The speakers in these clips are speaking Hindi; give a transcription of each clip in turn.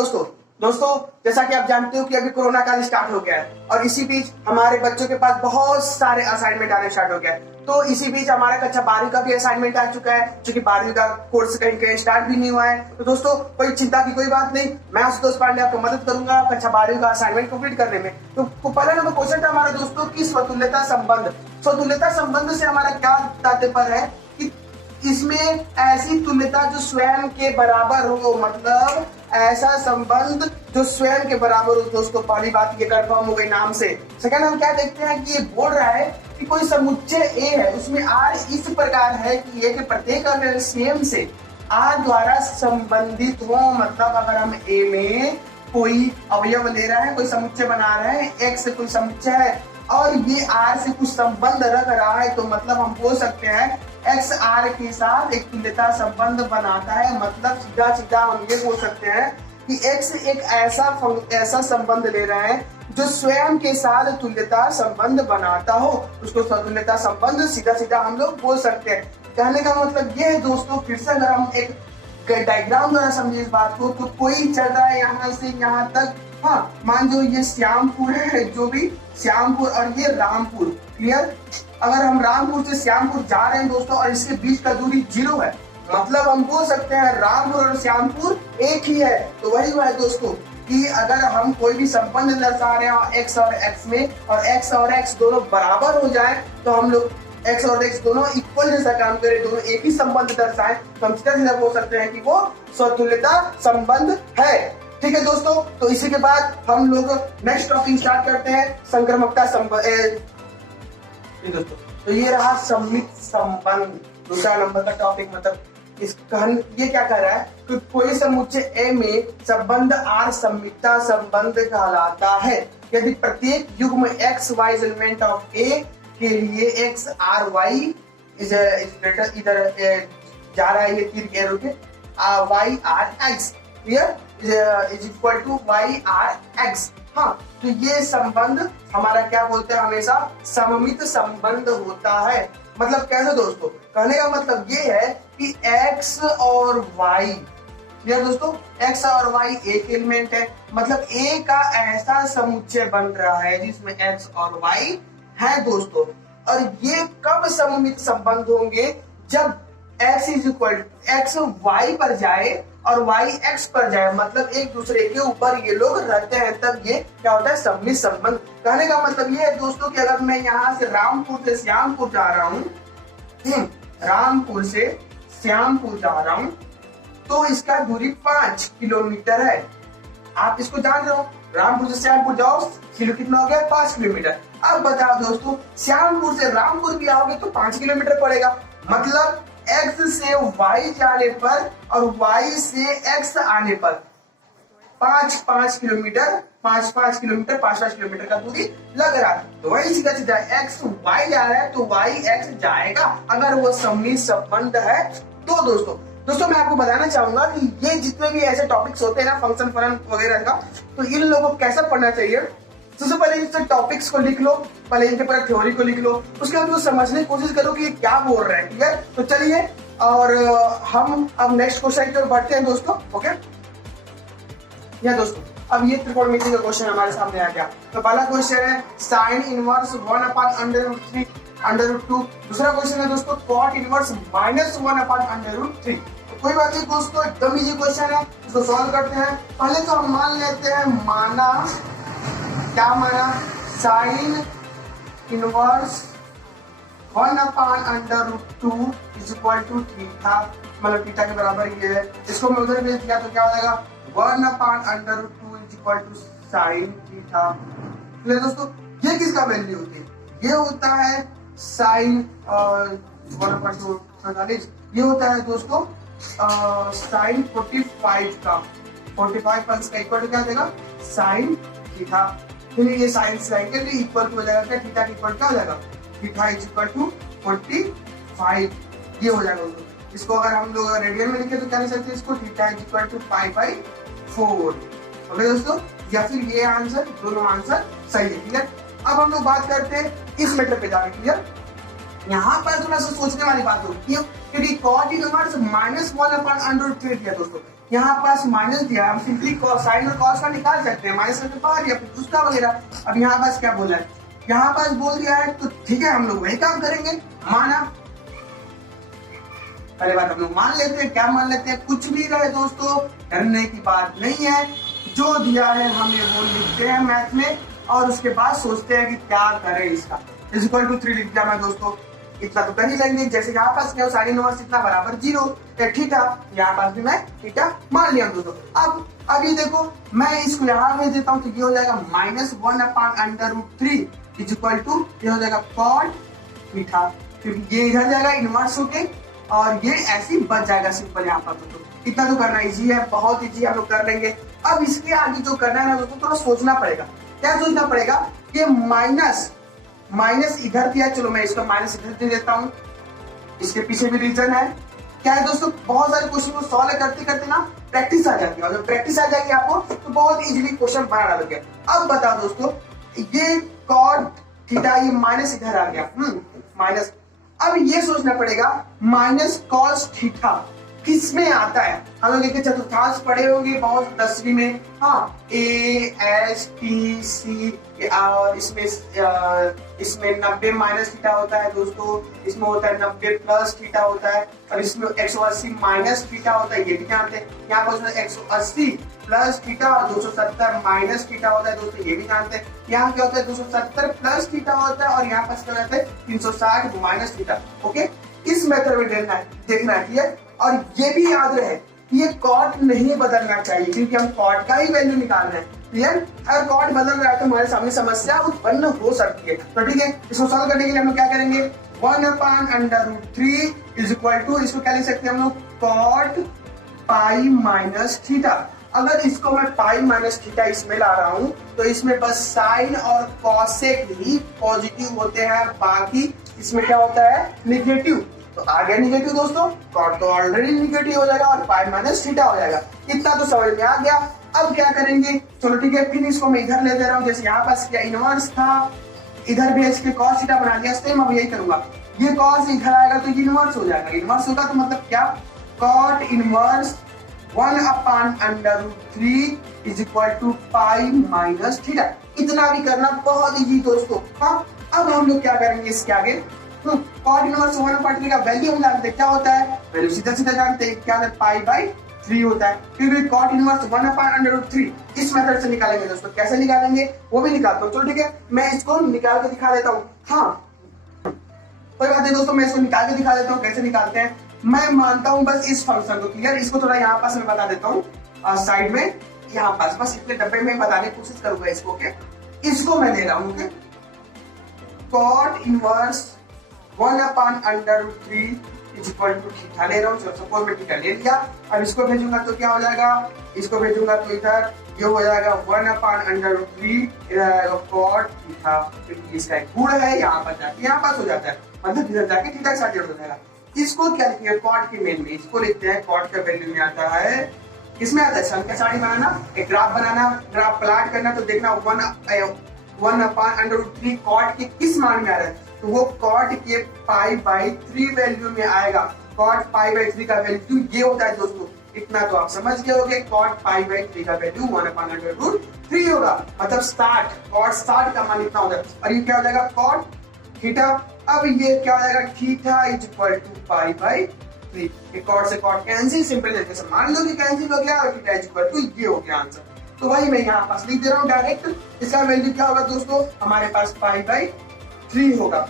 दोस्तों दोस्तों जैसा कि आप जानते हो कि अभी कोरोना काल स्टार्ट हो गया है और इसी बीच हमारे बच्चों के पास बहुत सारे असाइनमेंट आने स्टार्ट हो गया है। तो इसी बीच हमारा कक्षा 12वीं का भी असाइनमेंट आ चुका है, क्योंकि 12वीं का कोर्स कहीं कहीं स्टार्ट भी नहीं हुआ है। तो दोस्तों कोई चिंता की कोई बात नहीं, मैं आशुतोष पांडे आपको मदद करूंगा कक्षा 12वीं का असाइनमेंट कंप्लीट करने में। तो पहला नंबर क्वेश्चन था हमारा दोस्तों की स्वतुल्यता संबंध। स्वतुल्यता संबंध से हमारा क्या तात्पर्य है कि इसमें ऐसी तुल्यता जो स्वयं के बराबर हो, मतलब ऐसा संबंध जो स्वयं के बराबर हो। दोस्तों पहली बात ये कंफर्म हो गई नाम से। सेकंड हम क्या देखते हैं कि ये बोल रहा है कि कोई समुच्चय ए है, उसमें आर इस प्रकार है कि ए के प्रत्येक एलसीएम से आर द्वारा संबंधित हो। मतलब अगर हम ए में कोई अवयव ले रहे हैं, कोई समुच्चय बना रहे हैं, एक्स से कोई समुच्चय है और ये आर से कुछ संबंध रख रहा है, तो मतलब हम बोल सकते हैं एक्स आर के साथ एक तुल्यता संबंध बनाता है। मतलब सीधा सीधा हम ये बोल सकते हैं कि एक्स एक ऐसा संबंध ले रहे हैं जो स्वयं के साथ तुल्यता संबंध बनाता हो, उसको स्वतुल्यता संबंध सीधा सीधा हम लोग बोल सकते हैं। कहने का मतलब ये है दोस्तों, फिर से अगर हम एक डायग्राम द्वारा समझे इस बात को, तो कोई चल रहा है यहाँ से यहाँ तक। हाँ, मान जो ये श्यामपुर है, जो भी श्यामपुर और ये रामपुर, क्लियर। अगर हम रामपुर से श्यामपुर जा रहे हैं दोस्तों और इसके बीच का दूरी 0 है, मतलब हम बोल सकते हैं रामपुर और श्यामपुर एक ही है। तो वही हुआ है दोस्तों कि अगर हम कोई भी संबंध दर्शा रहे हैं एक्स और एक्स में, और एक्स और एक्स दोनों बराबर हो जाए, तो हम लोग एक्स और एक्स दोनों इक्वल जैसा काम करें, दोनों एक ही संबंध दर्शाएं, तो हम सीधा सीधा बोल सकते हैं कि वो स्वतुल्यता संबंध है। ठीक है दोस्तों, तो इसी के बाद हम लोग नेक्स्ट टॉपिक स्टार्ट करते हैं, संक्रामकता संबंध। दोस्तों तो ये रहा सम्मित संबंध, दूसरा नंबर का टॉपिक। मतलब ये क्या कह रहा है कि कोई समुच्चय ए में संबंध आर सम्मितता संबंध कहलाता है यदि प्रत्येक युग्म एक्स वाई एलिमेंट ऑफ ए के लिए एक्स आर वाई इधर जा रहा है, ये तीर एरो के Y R X is equal to Y R X. हाँ, तो ये संबंध हमारा क्या बोलते हैं, हमेशा सममित संबंध होता है। मतलब कैसे दोस्तों, कहने का मतलब ये है कि x और y, ये दोस्तों x और y एक एलिमेंट है, मतलब a का ऐसा समुच्चय बन रहा है जिसमें x और y है दोस्तों। और ये कब सममित संबंध होंगे, जब x is equal x y पर जाए और y x पर जाए, मतलब एक दूसरे के ऊपर ये लोग रहते हैं, तब ये क्या होता है, सममित संबंध। कहने का मतलब ये है दोस्तों कि अगर मैं यहाँ से रामपुर से श्यामपुर जा रहा हूँ, रामपुर से श्यामपुर जा रहा हूँ, तो इसका दूरी 5 किलोमीटर है। आप इसको जान रहे हो, रामपुर से श्यामपुर जाओ, किलो कितना हो गया, 5 किलोमीटर। अब बताओ दोस्तों, श्यामपुर से रामपुर भी आओगे तो 5 किलोमीटर पड़ेगा। मतलब x से y जाने पर और y से x आने पर 5 किलोमीटर 5 किलोमीटर का दूरी लग रहा है। तो वही सीधा सीधा x y जा रहा है तो y x जाएगा, अगर वो सममित संबंध है तो। दोस्तों मैं आपको बताना चाहूंगा कि ये जितने भी ऐसे टॉपिक्स होते हैं ना, फंक्शन फलन वगैरह का, तो इन लोगों को कैसा पढ़ना चाहिए। सबसे पहले इन टॉपिक्स को लिख लो, पहले इनके पूरा थ्योरी को लिख लो, उसके बाद समझने की कोशिश करो कि ये क्या बोल रहे हैं, ठीक है। तो चलिए और हम अब नेक्स्ट क्वेश्चन की ओर बढ़ते हैं दोस्तों। ओके, या दोस्तों अब ये त्रिकोणमिति का क्वेश्चन हमारे सामने आ गया। तो पहला क्वेश्चन है साइन इनवर्स 1/√3/√2। दूसरा क्वेश्चन है दोस्तों कॉट इनवर्स -1/√3। कोई बात नहीं दोस्तों, एकदम इजी क्वेश्चन है, इसको सॉल्व करते हैं। पहले तो हम मान लेते हैं, क्या माना, sine inverse 1/√2 is equal to theta, मतलब थीटा के बराबर ये है। इसको मैं उधर भेज दिया तो क्या हो जाएगा, 1/√2 is equal to sine theta. दोस्तों ये किसका वैल्यू होती है, ये होता है साइन 1/2 ये होता है दोस्तों साइन 45 का 45 का इक्वल टू क्या देगा, साइन थीटा। फिर ये साइन के लिए इक्वल टू हो जाएगा क्या, थीटा के इक्वल क्या हो जाएगा, थीटा इज इक्वल टू 45, ये हो जाएगा दोस्तों। इसको अगर हम लोग रेडियन में लिखे तो क्या लिख सकते हैं, इसको theta is equal to π/4। Okay दोस्तों, या फिर ये आंसर, दोनों आंसर सही है, क्लियर। अब हम लोग बात करते हैं इस मेथड पे जाके, क्लियर। यहाँ पर थोड़ा सा सोचने वाली बात होती है, क्योंकि कॉट इनवर्स -1/√3 दिया दोस्तों, यहाँ पास माइनस दिया, हम सिंपली साइन और कॉस का निकाल सकते हैं, माइनस करके बाहर या फिर उसका वगैरह। अब यहाँ पास क्या बोला है, यहाँ पास बोल दिया है तो ठीक है, हम लोग वही काम करेंगे। माना, पहले बात हम लोग मान लेते हैं, क्या मान लेते हैं, कुछ भी रहे दोस्तों, डरने की बात नहीं है, जो दिया है हम ये वो लिखते हैं मैथ में और उसके बाद सोचते हैं कि क्या करें इसका। इज इक्वल टू 3 लिख दिया मैं दोस्तों, इतना तो कर ही लेंगे। जैसे यहाँ पास क्या साइन इनवर्स इतना बराबर 0 थीटा, यहाँ पास भी मैं थीटा मान लिया दोस्तों। अब अभी देखो मैं इसको यहाँ भेज देता हूँ तो ये हो जाएगा -1/√3 इज इक्वल टू, ये हो जाएगा कॉट थीटा, क्योंकि ये इधर जाएगा इनवर्स होके और ये ऐसे ही बच जाएगा सिंपल। यहाँ पर दोस्तों इतना तो करना इजी है, बहुत इजी हम लोग कर लेंगे। अब इसके आगे जो करना है ना दोस्तों, थोड़ा सोचना पड़ेगा। क्या सोचना पड़ेगा कि माइनस इधर दिया, चलो मैं इसका माइनस इधर दे देता हूँ, इसके पीछे भी रीजन है। क्या है दोस्तों, बहुत सारे क्वेश्चन को सॉल्व करते करते ना प्रैक्टिस आ जाती है, और जब प्रैक्टिस आ जाएगी आपको तो बहुत इजीली क्वेश्चन बना डालोगे। अब बताओ दोस्तों, ये कॉट थीटा, ये माइनस इधर आ गया, माइनस। अब ये सोचना पड़ेगा माइनस कॉस थीटा किस में आता है। हम लोग एक चतुर्थांश पढ़े होंगे बहुत 10वीं में, हाँ, A S T C, और इसमें 90 माइनस थीटा होता है दोस्तों, इसमें होता है 90 प्लस थीटा होता है, और इसमें 180 माइनस थीटा होता है, ये भी जानते हैं। यहाँ पर 180 प्लस थीटा और 270 माइनस थीटा होता है दोस्तों, ये भी जानते हैं। यहाँ क्या होता है, 270 प्लस थीटा होता है और यहाँ पास क्या होता है 360 माइनस थीटा। ओके, इस मेथड में देखना है, ठीक है। और ये भी याद रहे, ये कॉट नहीं बदलना चाहिए, क्योंकि हम कॉट का ही वैल्यू निकाल रहे हैं, क्लियर। अगर कॉट बदल रहा है तो हमारे सामने समस्या उत्पन्न हो सकती है। तो ठीक है, इसको सॉल्व करने के लिए हम लोग क्या करेंगे, 1/√3 इज इक्वल टू, इसको क्या लिख सकते हैं हम लोग, कॉट पाई माइनस थीटा। अगर इसको मैं पाई माइनस थीटा इसमें ला रहा हूं तो इसमें बस साइन और कॉसेक ही पॉजिटिव होते हैं, बाकी इसमें क्या होता है, निगेटिव। तो आ गया निगेटिव दोस्तों, कॉट तो ऑलरेडी निगेटिव हो जाएगा और पाई माइनस थीटा हो जाएगा। इतना तो समझ में आ गया। अब क्या करेंगे, चलो ठीक है, फिर इसको मैं इधर ले दे रहा हूँ। जैसे यहाँ पास क्या इनवर्स था, इधर भेज के कॉस थीटा बना दिया, सेम अब यही करूंगा। ये कॉस इधर आएगा तो ये इनवर्स हो जाएगा, इनवर्स होगा तो मतलब क्या, cot inverse 1/√3 is equal to pi minus theta. इतना भी करना बहुत इजी दोस्तों। हाँ, अब हम लोग क्या करेंगे इसके आगे, कॉट इनवर्स 1/3 का वैल्यू हम जानते हैं क्या होता है, वैल्यू सीधा सीधा जानते हैं, क्या होता है, पाई/3 होता है। फिर कॉट इनवर्स 1/√3 इस मेथड से निकालेंगे दोस्तों। कैसे निकालेंगे वो भी निकालता हूँ, चलो ठीक है, मैं इसको निकाल के दिखा देता हूँ। हाँ, कोई बात नहीं दोस्तों, मैं इसको निकाल के दिखा देता हूँ कैसे निकालते हैं। मैं मानता हूँ बस इस फंक्शन को, क्लियर। इसको थोड़ा यहाँ पास मैं बता देता हूँ साइड में, यहाँ पास बस इतने डब्बे में बताने की कोशिश करूंगा इसको। ओके, इसको मैं ले रहा हूँ, okay, cot inverse 1/√3 is equal to theta ले रहा हूँ। सपोज मैं थीटा ले लिया, अब इसको भेजूंगा तो क्या हो जाएगा, इसको भेजूंगा तो इधर ये हो जाएगा 1/√3 कॉट थीटा, क्योंकि इसका एक गुण है, यहाँ पर जाके यहाँ पास हो जाता है, मतलब इधर जाके थीटा के साथ जोड़ हो जाएगा। इसको क्या लिखेंगे, कॉट की मेन में इसको लिखते हैं, कॉट का वैल्यू में आता है, किसमें आता है, संख्या सारणी बनाना, एक ग्राफ बनाना, ग्राफ प्लॉट करना, तो देखना 1/√3 कॉट के किस मान में आ रहा है, तो वो कॉट के पाई/3 वैल्यू में आएगा। कॉट पाई/3 का वैल्यू ये होता है दोस्तों, इतना तो आप समझ गए होंगे। कॉट पाई/3 का वैल्यू 1/√3 होगा, मतलब 60, कॉट 60 का मान इतना होता है। और ये क्या हो जाएगा, कॉट थीटा। अब ये क्या हो जाएगा, थीटा इज इक्वल टू पाई/3। कॉट से कॉट कैंसिल, सिंपल तरीके से मान लो कि कैंसिल हो गया और थीटा इज इक्वल टू ये हो गया आंसर। तो वही मैं यहाँ पास लिख दे रहा हूँ डायरेक्ट। इसका वैल्यू क्या होगा दोस्तों, हमारे पास पाई/3 होगा।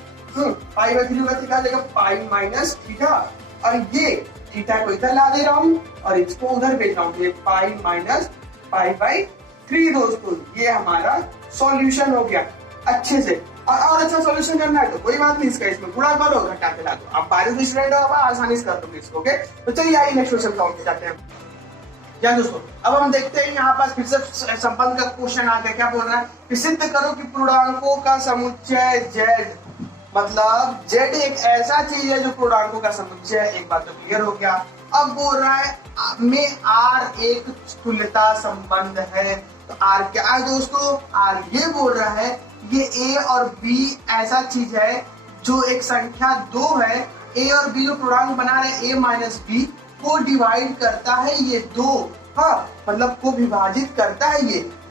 पाई/3 होगा तो क्या हो जाएगा, पाई माइनस थीटा, और ये थीटा को इधर ला दे रहा हूँ और इसको उधर भेज रहा हूँ, तो ये पाई माइनस पाई/3 दोस्तों, ये हमारा सॉल्यूशन हो गया अच्छे से। और अच्छा सॉल्यूशन करना है तो कोई बात नहीं, इसका इसमें गुणा करो, घटा के ला दो। आप 12वीं स्टूडेंट हो, आसानी से कर दोगे इसको। ओके, तो चलिए आइए नेक्स्ट क्वेश्चन सॉल्व पे जाते हैं। क्या दोस्तों, अब हम देखते हैं यहाँ पास फिर से संबंध का क्वेश्चन आ गया। क्या बोल रहा है, सिद्ध करो कि पूर्णांकों का समुच्चय z, मतलब z एक ऐसा चीज है जो पूर्णांकों का समुच्चय है। एक बात तो क्लियर हो गया। अब बोल रहा है में r एक तुल्यता संबंध है। तो r क्या है दोस्तों, r ये बोल रहा है ये a और b ऐसा चीज है जो एक संख्या 2 है, a और b जो पूर्णांक बना रहे a माइनस b को डिवाइड करता है ये 2। हाँ मतलब को विभाजित करता है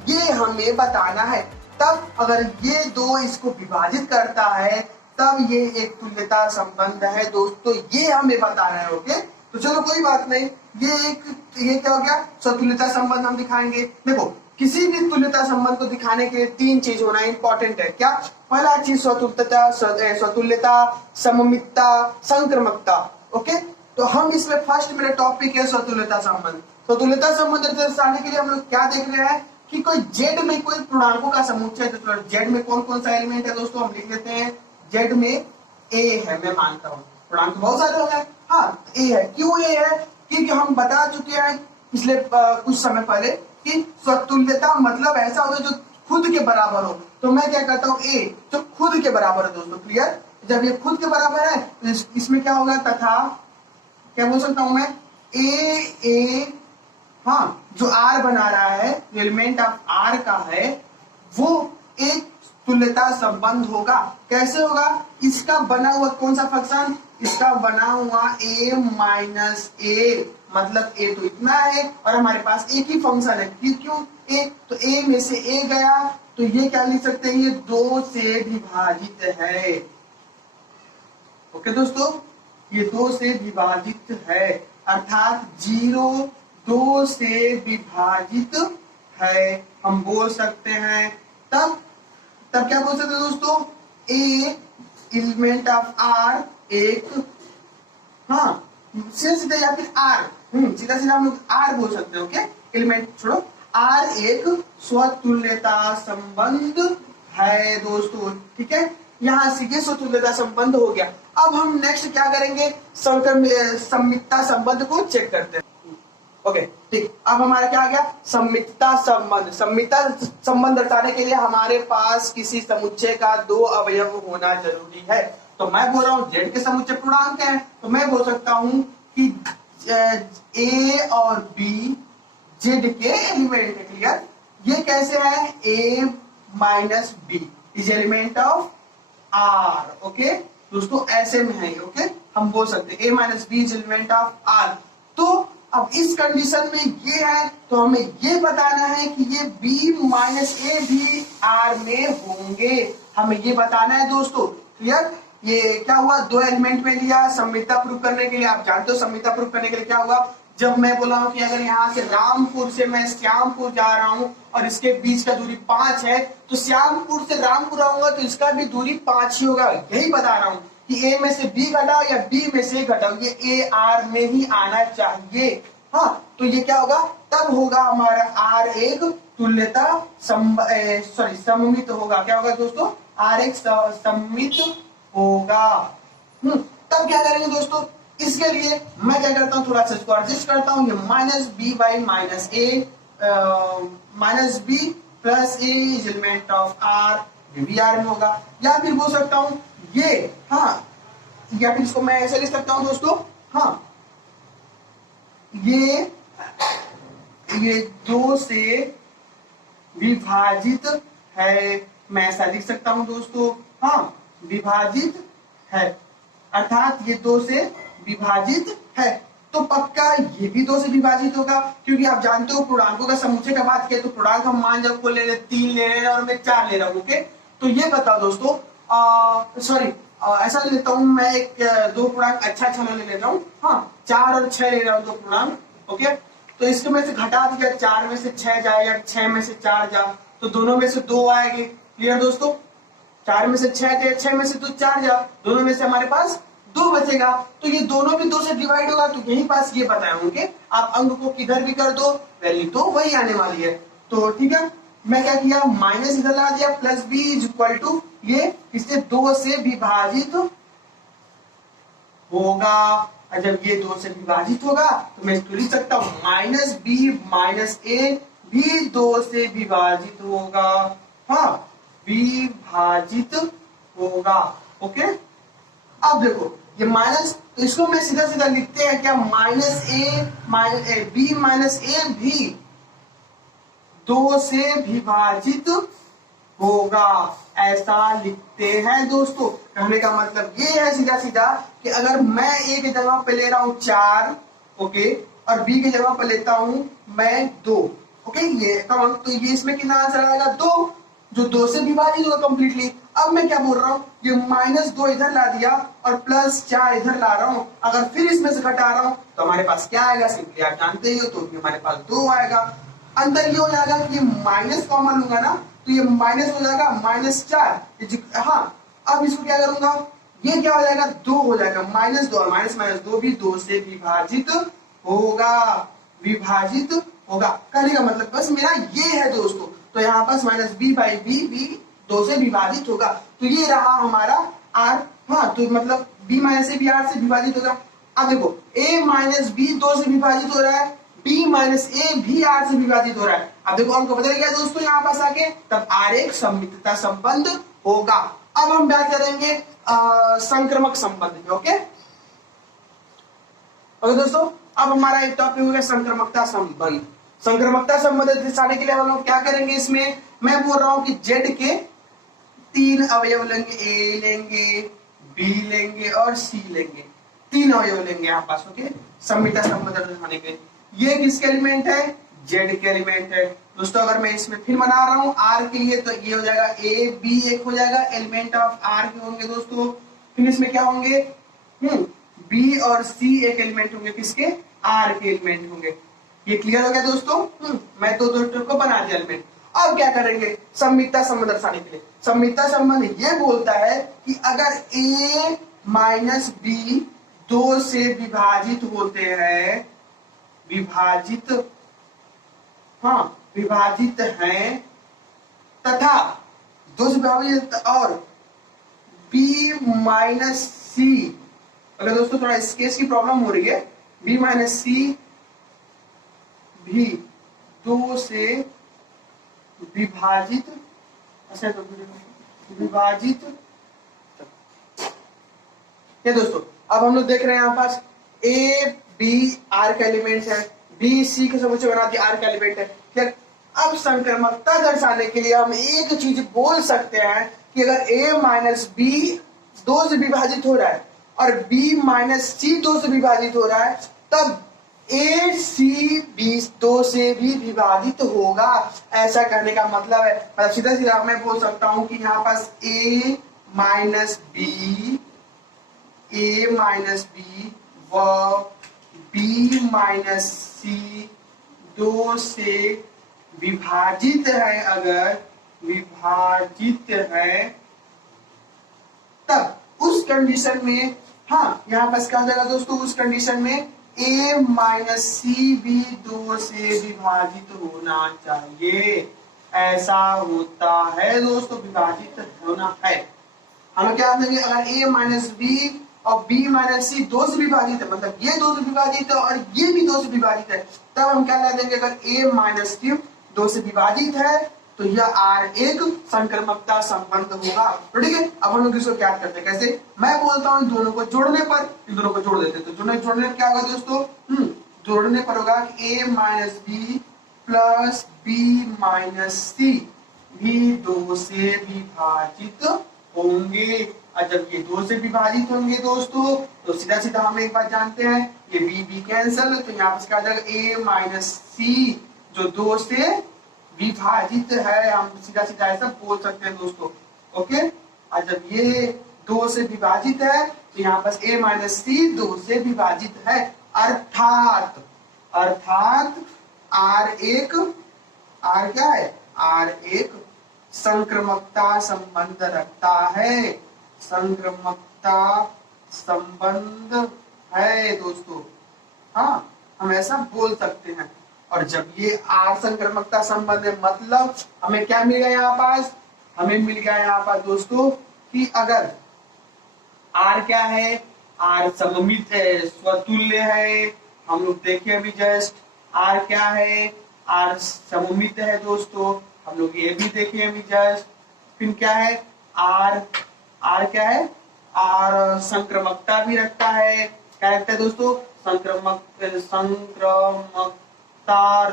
ये हमें बताना है। तब अगर ये दो इसको विभाजित करता है तब ये एक तुल्यता संबंध है दोस्तों, ये हमें बताना है। ओके तो चलो कोई बात नहीं, ये क्या हो गया, स्वतुल्यता संबंध हम दिखाएंगे। देखो किसी भी तुल्यता संबंध को दिखाने के लिए तीन चीज होना इंपॉर्टेंट है। क्या? पहला चीज स्वतुल्यता, सममितता, संक्रमकता। ओके तो हम इसमें फर्स्ट मेरा टॉपिक है स्वतुल्यता संबंध। स्वतुल्यता संबंध दर्शाने के लिए हम लोग क्या देख रहे हैं कि कोई जेड में कोई पूर्णांकों का समुच्चय, तो जेड में कौन कौन सा एलिमेंट है दोस्तों, हम लिख लेते हैं। जेड में ए है, मैं मानता हूँ पूर्णांक बहुत सारे हो गए, हाँ ए है। क्यों ए है? क्योंकि हम बता चुके हैं पिछले कुछ समय पहले कि स्वतुल्यता मतलब ऐसा होता है जो खुद के बराबर हो। तो मैं क्या करता हूँ, ए जो खुद के बराबर है दोस्तों। क्लियर? जब ये खुद के बराबर है तो इसमें क्या होगा, तथा क्या बोल सकता हूं मैं, ए हाँ जो आर बना रहा है, एलिमेंट ऑफ आर का है, वो एक तुल्यता संबंध होगा। कैसे होगा? इसका बना हुआ कौन सा फंक्शन, इसका बना हुआ a माइनस ए, मतलब a तो इतना है और हमारे पास एक ही फंक्शन है। क्यों a? तो a में से a गया तो ये क्या लिख सकते हैं, ये 2 से विभाजित है। ओके दोस्तों, ये 2 से विभाजित है, अर्थात 0 2 से विभाजित है हम बोल सकते हैं। तब क्या बोल सकते हैं दोस्तों, ए एलिमेंट ऑफ आर एक, हाँ सीधा या फिर आर, सीधा हम लोग आर बोल सकते हैं। ओके एलिमेंट छोड़ो, आर एक स्वतुल्यता संबंध है दोस्तों। ठीक है, यहाँ से ये स्वतुल्यता संबंध हो गया। अब हम नेक्स्ट क्या करेंगे, सममितता संबंध को चेक करते हैं। ओके ठीक, अब हमारा क्या आ गया, सममितता संबंध। सममितता संबंध दर्शाने के लिए हमारे पास किसी समुच्चय का 2 अवयव होना जरूरी है। तो मैं बोल रहा हूँ जेड के समुच्चय पूर्णांक है, तो मैं बोल सकता हूँ कि ए और बी जेड के एलिमेंट है। क्लियर? ये कैसे है, A minus B is element of R. Okay दोस्तों ऐसे में है। ओके हम बोल सकते हैं A minus B is element of R. तो अब इस कंडीशन में ये है तो हमें ये बताना है कि ये b माइनस ए भी आर में होंगे, हमें ये बताना है दोस्तों। क्लियर? ये क्या हुआ, 2 एलिमेंट में लिया सममितता प्रूव करने के लिए। आप जानते हो सममितता प्रूव करने के लिए क्या हुआ, जब मैं बोला हूं कि अगर यहाँ से रामपुर से मैं श्यामपुर जा रहा हूं और इसके बीच का दूरी 5 है, तो श्यामपुर से रामपुर आऊंगा तो इसका भी दूरी 5 ही होगा। यही बता रहा हूं कि ए में से बी घटाओ या बी में से घटाओ, ये ए आर में ही आना चाहिए। हाँ तो ये क्या होगा, तब होगा हमारा आर एक तुल्यता सममित होगा। क्या होगा दोस्तों, आर एक सममित होगा। तब क्या करेंगे दोस्तों, इसके लिए मैं क्या करता हूँ, थोड़ा सा इसको एडजस्ट करता हूँ। ये minus B by minus A, minus B plus A is element of R, ये भी आर में होगा। या फिर बोल सकता हूँ ये, हाँ या फिर इसको मैं ऐसे लिख सकता हूँ दोस्तों, हाँ ये 2 से विभाजित है, मैं ऐसा लिख सकता हूं दोस्तों, हाँ विभाजित है, अर्थात ये 2 से विभाजित है। तो पक्का ये भी 2 से विभाजित होगा, क्योंकि आप जानते हो पूर्णांकों का समुच्चय का बात किया तो पूर्णांक हम मान जब को ले रहे 3 ले रहे हैं और मैं 4 ले रहा हूँ। ओके तो ये बताओ दोस्तों, सॉरी ऐसा ले लेता हूँ मैं, एक 2 पूर्णांक अच्छा ले लेता हूँ, हाँ 4 और 6 ले रहा हूँ 2 पूर्णांक। ओके तो इसके में से घटा दिया, 4 में से 6 जाए या 6 में से 4 जा, तो दोनों में से 2 आएंगे। क्लियर दोस्तों, 4 में से 6 जाए, 6 में से 2 4 जा, दोनों में से हमारे पास 2 बचेगा। तो ये दोनों भी 2 से डिवाइड होगा, तो यही पास ये बताए होंगे। आप अंक को किधर भी कर दो वैल्यू तो वही आने वाली है। तो ठीक है, मैं क्या किया, माइनस इधर ला दिया, plus B is equal to ये इससे 2 से विभाजित होगा। और जब ये 2 से विभाजित होगा तो मैं इसको लिख सकता हूं माइनस बी माइनस ए भी 2 से विभाजित होगा, हाँ विभाजित होगा। ओके अब देखो ये माइनस, तो इसको मैं सीधा सीधा लिखते हैं क्या, माइनस ए बी माइनस ए भी 2 से विभाजित होगा, ऐसा लिखते हैं दोस्तों। कहने का मतलब ये है सीधा सीधा कि अगर मैं एक जगह पे ले रहा हूं 4, ओके, और b की जगह पर लेता हूं मैं 2। ओके, ये तो ये इसमें कितना आंसर आएगा 2, जो 2 से विभाजित होगा कंप्लीटली। अब मैं क्या बोल रहा हूँ, ये -2 इधर ला दिया और +4 इधर ला रहा हूँ। अगर फिर इसमें से घटा रहा हूँ तो हमारे पास क्या आएगा, सिंपली आप जानते ही हो, तो हमारे पास 2 आएगा। अंतर ये हो जाएगा कि ये माइनस कॉमन लूंगा ना, तो ये माइनस हो जाएगा -4। हाँ, अब इसको क्या करूंगा, ये क्या हो जाएगा 2 हो जाएगा, -2 -2 भी 2 से विभाजित होगा, विभाजित होगा। कहने का मतलब बस मेरा ये है दोस्तों, तो यहाँ पास -b/b भी 2 से विभाजित होगा। तो ये रहा हमारा r। हाँ, तो मतलब b - a भी r से विभाजित होगा। अब देखो a - b 2 से विभाजित हो रहा है, b - a भी r से विभाजित हो रहा है। अब देखो अंक बदल गया दोस्तों यहाँ पास आके, तब r एक सममितता संबंध होगा। अब हम बात करेंगे संक्रमक संबंध की। ओके दोस्तों, अब हमारा एक टॉपिक हो गया संक्रमकता संबंध। संक्रमकता संबंध दर्शाने के लिए हम लोग क्या करेंगे, इसमें मैं बोल रहा हूं कि z के 3 अवयव लेंगे, a लेंगे, b लेंगे और c लेंगे। 3 अवयव लेंगे यहाँ पास। ओके, सममिता संबंध दर्शाने के। ये किसके एलिमेंट है, z के एलिमेंट है दोस्तों। अगर मैं इसमें फिर बना रहा हूँ r के लिए, तो ये हो जाएगा a b एक हो जाएगा, एलिमेंट ऑफ r के होंगे दोस्तों। फिर इसमें क्या होंगे, b और c एक एलिमेंट होंगे, किसके, r के एलिमेंट होंगे। ये क्लियर हो गया दोस्तों। मैं दो को बना दिया एलिमेंट। अब क्या करेंगे, सममितता संबंध दर्शाने के लिए। सममितता संबंध ये बोलता है कि अगर a - b 2 से विभाजित होते हैं, विभाजित, हाँ विभाजित हैं, तथा 2 से विभाजित, और b - c, अगर दोस्तों थोड़ा इस केस की प्रॉब्लम हो रही है, b - c भी 2 से विभाजित, अच्छा तो विभाजित, ये दोस्तों अब हम लोग देख रहे हैं यहाँ पास a b r का एलिमेंट है, b c के समुच्चय बना दिया, r का एलिमेंट है। ठीक, अब संक्रमकता दर्शाने के लिए हम एक चीज बोल सकते हैं कि अगर a - b 2 से विभाजित हो रहा है और b - c 2 से विभाजित हो रहा है, तब a c b 2 से भी विभाजित होगा। ऐसा कहने का मतलब है, मतलब सीधा सीधा मैं बोल सकता हूं कि यहाँ पास a - b व b - c 2 से विभाजित है, अगर विभाजित है, तब उस कंडीशन में, हाँ यहाँ पास क्या हो जाएगा दोस्तों, उस कंडीशन में a - c भी 2 से विभाजित होना चाहिए। ऐसा होता है दोस्तों, विभाजित होना है। हम क्या देंगे, अगर a - b और b - c 2 से विभाजित है, मतलब ये 2 से विभाजित है और ये भी 2 से विभाजित है, तब हम क्या ला देंगे, अगर a - c 2 से विभाजित है तो यह r एक संक्रमकता संबंध होगा। तो ठीक है, अब हम लोग इसको क्या करते हैं, कैसे, मैं बोलता हूं इन दोनों को जोड़ने पर, इन दोनों को जोड़ देते, तो जोड़ने पर क्या होगा दोस्तों, जोड़ने पर होगा कि a - b plus b - c भी 2 से विभाजित होंगे। और जब ये 2 से विभाजित होंगे दोस्तों, तो सीधा सीधा हम एक बात जानते हैं, ये b कैंसल, तो यहाँ पर क्या आ जाएगा, a - c जो 2 से विभाजित है, हम सीधा सीधा ऐसा बोल सकते हैं दोस्तों। ओके, और जब ये 2 से विभाजित है, तो यहाँ पर a - c 2 से विभाजित है, अर्थात r क्या है, r एक संक्रमकता संबंध रखता है, संक्रमकता संबंध है दोस्तों। हाँ, हम ऐसा बोल सकते हैं। और जब ये r संक्रमकता संबंध है, मतलब हमें क्या मिल गया यहाँ पास, हमें मिल गया यहाँ पास दोस्तों कि अगर r क्या है, r सममित है, स्वतुल्य है। हम लोग देखे अभी जस्ट r क्या है, r सममित है दोस्तों, हम लोग ये भी देखे अभी जस्ट। फिर क्या है, r क्या है, r संक्रमकता भी रखता है। क्या रखता है दोस्तों, संक्रमकता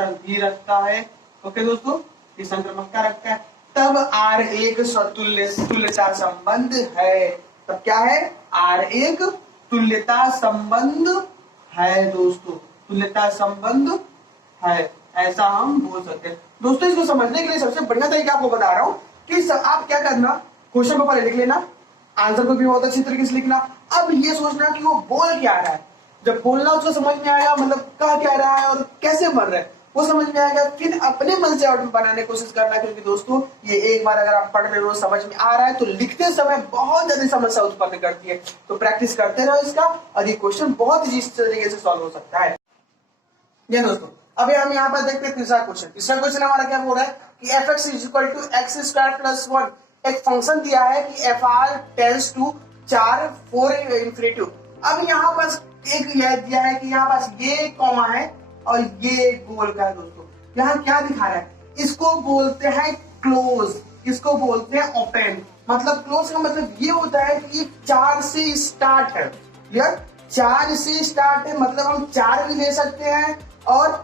भी रखता है। ओके दोस्तों, ये संक्रमकता रखता है, तब r एक तुल्यता संबंध है। तब क्या है, r एक तुल्यता संबंध है दोस्तों। तुल्यता संबंध है, ऐसा हम बोल सकते हैं। दोस्तों इसको समझने के लिए सबसे बढ़िया तरीका आपको बता रहा हूं कि आप क्या करना, क्वेश्चन को पहले लिख लेना, आंसर को भी बहुत अच्छी तरीके से लिखना। अब ये सोचना कि वो बोल क्या रहा है, जब बोलना उसको समझ में आएगा, मतलब कह क्या रहा है और कैसे बन रहा है वो समझ में आएगा, फिर अपने मन से आउटपुट बनाने की कोशिश करना। क्योंकि दोस्तों ये एक बार अगर आप पढ़ रहे हो समझ में आ रहा है तो लिखते समय बहुत ज्यादा समस्या उत्पन्न करती है। तो प्रैक्टिस करते रहो इसका, और ये क्वेश्चन बहुत ही तरीके से सॉल्व हो सकता है। ये दोस्तों अभी हम यहाँ पर देखते हैं तीसरा क्वेश्चन। तीसरा क्वेश्चन हमारा क्या बोल रहा है कि F X is equal to X square plus 1। एक फंक्शन दिया है कि F R tends to 4 4 infinity. अब यहाँ पर एक यह दिया है कि यहाँ पास ये कॉमा है और ये गोल का है। दोस्तों यहाँ क्या दिखा रहा है, इसको बोलते हैं क्लोज, इसको बोलते हैं ओपन। मतलब क्लोज का मतलब ये होता है कि ये 4 से स्टार्ट है। क्लियर, 4 से स्टार्ट है, मतलब हम 4 भी ले सकते हैं और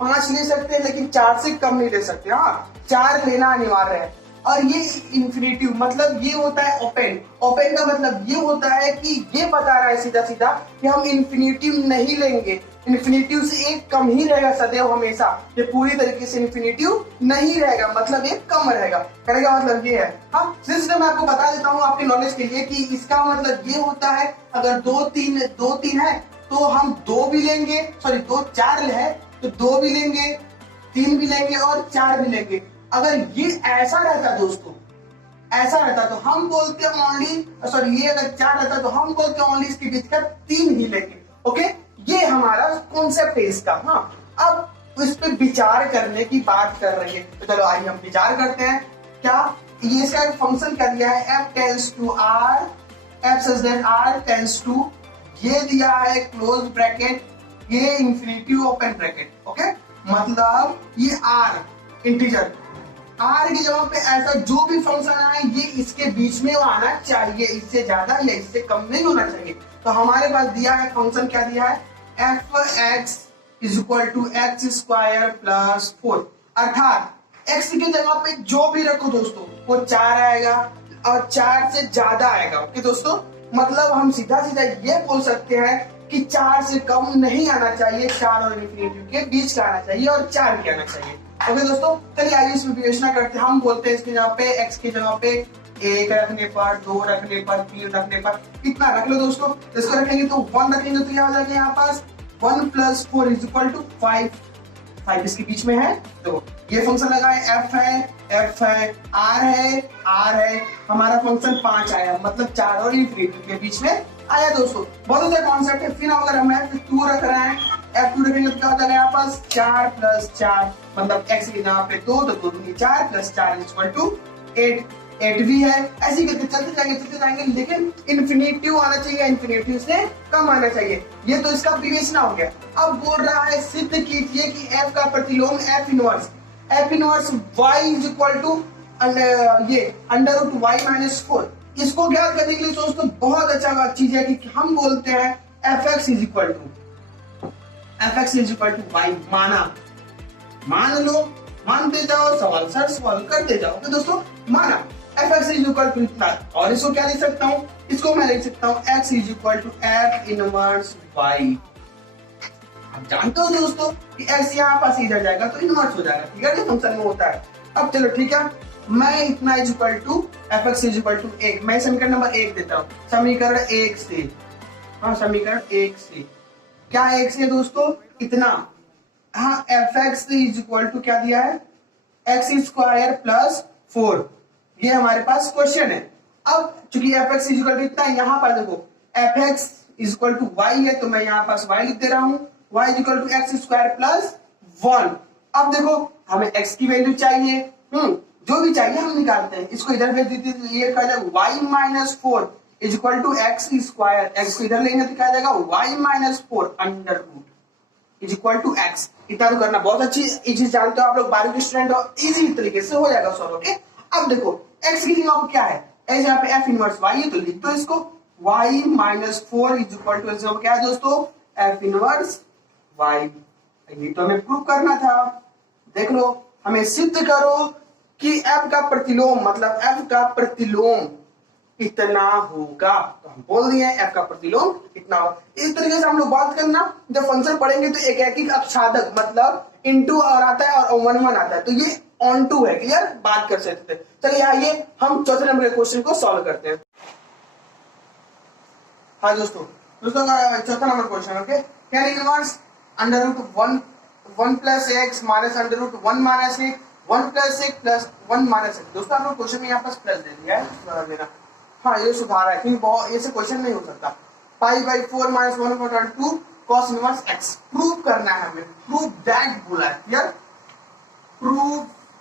5 ले सकते हैं, लेकिन 4 से कम नहीं ले सकते। हाँ, 4 लेना अनिवार्य है। और ये इंफिनिटिव मतलब ये होता है ओपन। ओपन का मतलब ये होता है कि ये बता रहा है सीधा सीधा कि हम इंफिनिटिव नहीं लेंगे, इंफिनिटिव से एक कम ही रहेगा सदैव हमेशा। ये पूरी तरीके से इंफिनिटिव नहीं रहेगा, मतलब एक कम रहेगा। कहने का मतलब ये है। हाँ, सिर्फ मैं आपको बता देता हूँ आपके नॉलेज के लिए कि इसका मतलब ये होता है अगर 2 3 है तो हम 2 भी लेंगे, सॉरी 2 4 है तो 2 भी लेंगे, 3 भी लेंगे और 4 भी लेंगे। अगर ये ऐसा रहता दोस्तों, ऐसा रहता तो हम बोलते ओनली, सॉरी ये अगर 4 रहता तो हम बोलते ओनली इसके बीच का 3 ही लेंगे। ओके, ये हमारा कॉन्सेप्ट है इसका। हाँ, अब इस पे विचार करने की बात कर रही है, तो चलो आइए हम विचार करते हैं। क्या ये इसका एक फंक्शन क्या दिया है, F tends to R, F such that R tends to, ये दिया है क्लोज ब्रैकेट, ये इंफिनिटी ओपन ब्रैकेट। ओके, मतलब ये आर इंटीजर, आर की जगह पे ऐसा जो भी फंक्शन आए ये इसके बीच में आना चाहिए, इससे ज्यादा या इससे कम नहीं होना चाहिए। तो हमारे पास दिया है फंक्शन, क्या दिया है, F X is equal to X square plus 4। अर्थात एक्स की जगह पे जो भी रखो दोस्तों वो 4 आएगा और 4 से ज्यादा आएगा। ओके दोस्तों, मतलब हम सीधा सीधा ये बोल सकते हैं कि 4 से कम नहीं आना चाहिए, 4 और इंफिनिटी के बीच का आना चाहिए और 4 के आना चाहिए। ओके दोस्तों, चलिए आइए इसमें विवेचना करते हैं। हम बोलते हैं इसकी जगह पे एक्स की जगह पे 1 रखने पर, 2 रखने पर, 3 रखने पर, कितना रख लो दोस्तों, इसको रखेंगे तो 1 रखेंगे तो क्या हो जाएगा यहाँ पास 1 प्लस 4 इज इक्वल टू 5। 5 इसके बीच में है तो ये फंक्शन लगा है, एफ है, आर है, हमारा फंक्शन 5 आया, मतलब 4 और इंफिनिटी के बीच में आया। दोस्तों बहुत अच्छा कॉन्सेप्ट है। फिर अगर हम F2 रख रहे हैं, F2 रखेंगे तो क्या हो जाएगा यहाँ पास 4 प्लस 4, मतलब x की जगह पे 2 तो 2 दूनी 4 प्लस 4 इक्वल टू 8 भी है। ऐसे करके चलते जाएंगे, लेकिन इंफिनिटिव आना चाहिए, इंफिनिटिव से कम आना चाहिए। ये तो इसका विवेचना हो गया। अब बोल रहा है सिद्ध कीजिए कि f का प्रतिलोम f inverse y is equal to ये अंडर रूट y माइनस 4। इसको ज्ञात करने के लिए दोस्तों बहुत अच्छा चीज है कि हम बोलते हैं F X is equal to Y. मान लो, मानते जाओ, सवाल सर सॉल्व करते जाओ। तो दोस्तों माना F X is equal to इतना, और इसको क्या लिख सकता हूँ, इसको मैं लिख सकता हूँ X is equal to F inverse Y. आप जानते हो दोस्तों कि एक्स यहाँ पास इधर जाएगा तो इनवर्स हो जाएगा, ठीक है, फंक्शन में होता है। अब चलो ठीक है, मैं इतना is equal to F X is equal to 1, मैं समीकरण नंबर 1 देता हूँ। समीकरण 1 से, हाँ समीकरण 1 से क्या 1 से दोस्तों इतना, हाँ F X is equal to क्या दिया है, एक्स स्क्वायर प्लस 4। ये हमारे पास क्वेश्चन है। अब चूंकि F X is equal to इतना, यहाँ पर देखो F X is equal to Y है तो मैं यहाँ पास वाई लिख दे रहा हूँ, Y is equal to X square plus 1। अब देखो हमें एक्स की वैल्यू चाहिए, जो भी चाहिए हम निकालते हैं। इसको इधर भेज देते तो ये कहा जाएगा Y minus 4 is equal to X square, X को इधर लेंगे तो क्या जाएगा Y minus 4 under root is equal to X. इतना तो करना बहुत अच्छी चीज, जानते हो आप लोग 12वीं के स्टूडेंट हो, इजी तरीके से हो जाएगा सॉल्व। ओके, अब देखो एक्स की जगह क्या है, एक्स यहाँ पे एफ इनवर्स वाई है तो लिख दो इसको, Y minus 4 is equal to क्या है दोस्तों, एफ इनवर्स वाई। ये तो हमें प्रूव करना था। देख लो, हमें सिद्ध करो कि f का प्रतिलोम, मतलब f का प्रतिलोम इतना होगा। तो हम बोल दिए एफ का प्रतिलोम इतना होगा। इस तरीके से हम लोग बात करना, जब फंक्शन पढ़ेंगे तो एक एक अक्षादक मतलब इनटू और आता है और 1 1 आता है, तो ये ऑन टू है। क्लियर, बात कर सकते थे। चलिए आइए हम चौथे नंबर के क्वेश्चन को सॉल्व करते हैं। हाँ दोस्तों चौथा number question, okay. Tan inverse under root 1 plus X minus under root 1 minus X 1 plus X plus 1 minus X. दोस्तों आपको क्वेश्चन में यहाँ पास प्लस दे दिया है, सुधार देना। हाँ ये सुधार है, क्योंकि बहुत ऐसे क्वेश्चन नहीं हो सकता। Pi by 4 minus 1/2 cos inverse x prove करना है हमें, प्रूव दैट बोला है। क्लियर, प्रूव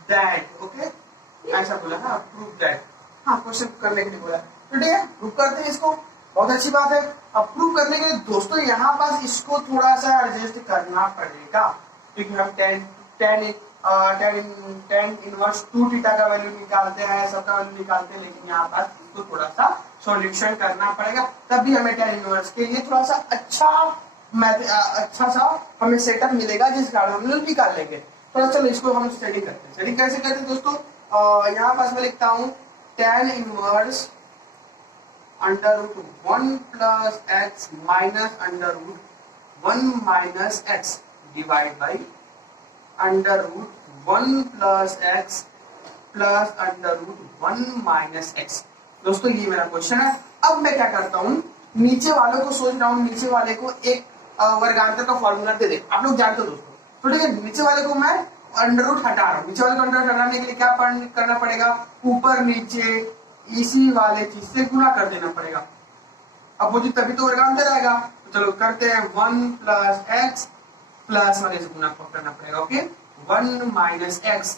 दैट, ओके, ऐसा बोला है, प्रूव दैट। हाँ क्वेश्चन करने के लिए बोला, तो ठीक है प्रूव करते हैं इसको, बहुत अच्छी बात है। अब प्रूव करने के लिए दोस्तों यहाँ पास इसको थोड़ा सा एडजस्ट करना पड़ेगा, क्योंकि हम tan इनवर्स 2 थीटा का वैल्यू निकालते हैं, सबका वैल्यू निकालते हैं, लेकिन यहाँ पास इसको थोड़ा सा सॉल्यूशन करना पड़ेगा, तभी हमें tan इनवर्स के लिए थोड़ा सा अच्छा सा हमें सेटअप मिलेगा, जिस कारण हम लोग निकाल लेंगे। तो चलो इसको हम सेटिंग करते हैं। सेटिंग कैसे करते हैं दोस्तों, यहाँ पास मैं लिखता हूँ tan inverse under root 1 plus X minus under root 1 minus X divide by under root 1 plus X plus under root 1 minus X. दोस्तों ये मेरा क्वेश्चन है। अब मैं क्या करता हूँ, नीचे वालों को सोच रहा हूँ, नीचे वाले को एक वर्गांतर का फॉर्मूला दे दे, आप लोग जानते हो दोस्तों। तो ठीक है, नीचे वाले को मैं अंडर रूट हटा रहा हूँ। नीचे वाले को अंडर रूट हटाने के लिए क्या करना पड़ेगा, ऊपर नीचे इसी वाले चीज से गुना कर देना पड़ेगा। अपोजिट तभी तो वर्गांतर आएगा। तो चलो करते हैं 1 प्लस एक्स प्लस वाले से गुना करना पड़ेगा, ओके। 1 माइनस एक्स,